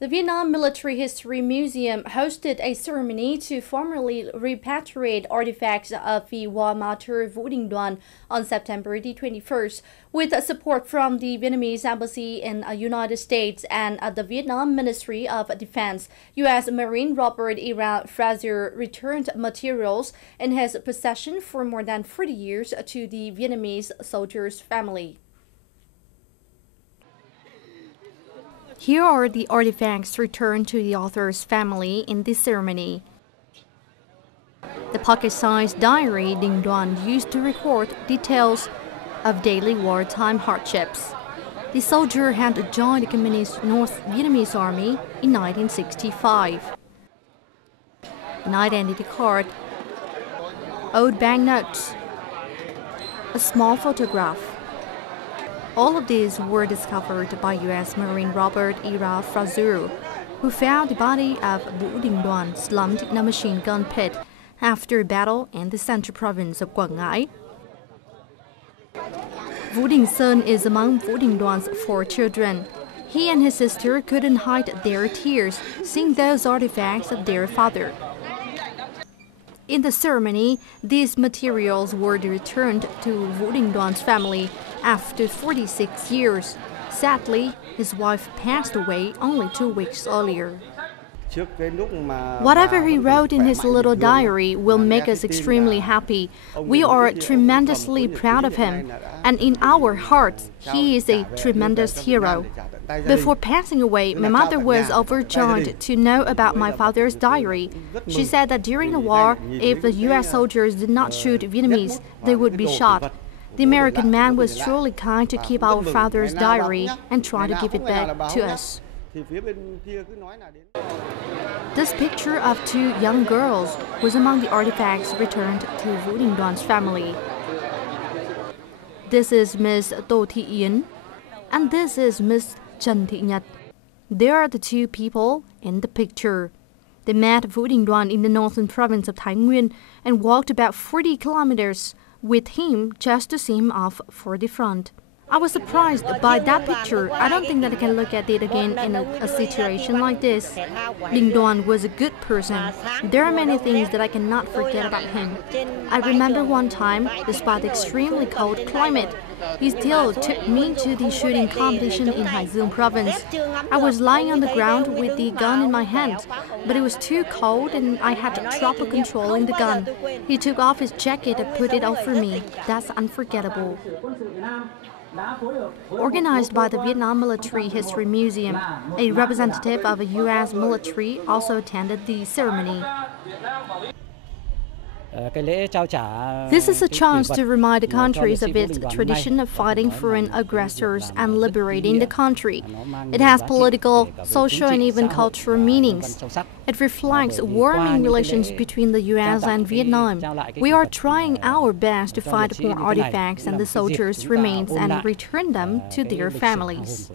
The Vietnam Military History Museum hosted a ceremony to formally repatriate artifacts of the war martyr Vũ Đình Đoàn on September the 21st, with support from the Vietnamese Embassy in the United States and the Vietnam Ministry of Defense. U.S. Marine Robert E. Fraser returned materials in his possession for more than 40 years to the Vietnamese soldiers' family. Here are the artifacts returned to the author's family in this ceremony. The pocket-sized diary Đình Đoàn used to record details of daily wartime hardships. The soldier had joined the Communist North Vietnamese Army in 1965. An identity card, old banknotes, a small photograph. All of these were discovered by U.S. Marine Robert E. Fraser, who found the body of Vũ Đình Đoàn slumped in a machine gun pit after a battle in the central province of Quảng Ngãi. Vũ Đình Sơn is among Vũ Đình Đoan's 4 children. He and his sister couldn't hide their tears seeing those artifacts of their father. In the ceremony, these materials were returned to Vũ Đình Đoan's family after 46 years. Sadly, his wife passed away only 2 weeks earlier. Whatever he wrote in his little diary will make us extremely happy. We are tremendously proud of him, and in our hearts, he is a tremendous hero. Before passing away, my mother was overjoyed to know about my father's diary. She said that during the war, if the U.S. soldiers did not shoot Vietnamese, they would be shot. The American man was truly kind to keep our father's diary and try to give it back to us. This picture of 2 young girls was among the artifacts returned to Vũ Đình Đoan's family. This is Miss Tô Thị Yến, and this is Miss Trần Thị Nhật. They are the 2 people in the picture. They met Vũ Đình Đoàn in the northern province of Thái Nguyên and walked about 40 kilometers with him just to see him off for the front. I was surprised by that picture. I don't think that I can look at it again in a situation like this. Đình Đoàn was a good person. There are many things that I cannot forget about him. I remember one time, despite the extremely cold climate, he still took me to the shooting competition in Hải Dương province. I was lying on the ground with the gun in my hand, but it was too cold and I had trouble controlling the gun. He took off his jacket and put it over me. That's unforgettable. Organized by the Vietnam Military History Museum, a representative of the U.S. military also attended the ceremony. This is a chance to remind the countries of its tradition of fighting foreign aggressors and liberating the country. It has political, social, and even cultural meanings. It reflects warming relations between the U.S. and Vietnam. We are trying our best to find more artifacts and the soldiers' remains and return them to their families.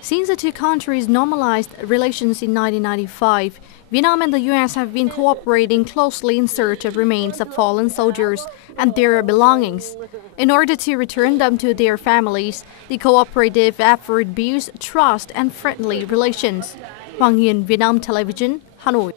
Since the 2 countries normalized relations in 1995, Vietnam and the U.S. have been cooperating closely in search of remains of fallen soldiers and their belongings. In order to return them to their families, the cooperative effort builds trust and friendly relations. Hoàng Hiền, Vietnam Television, Hanoi.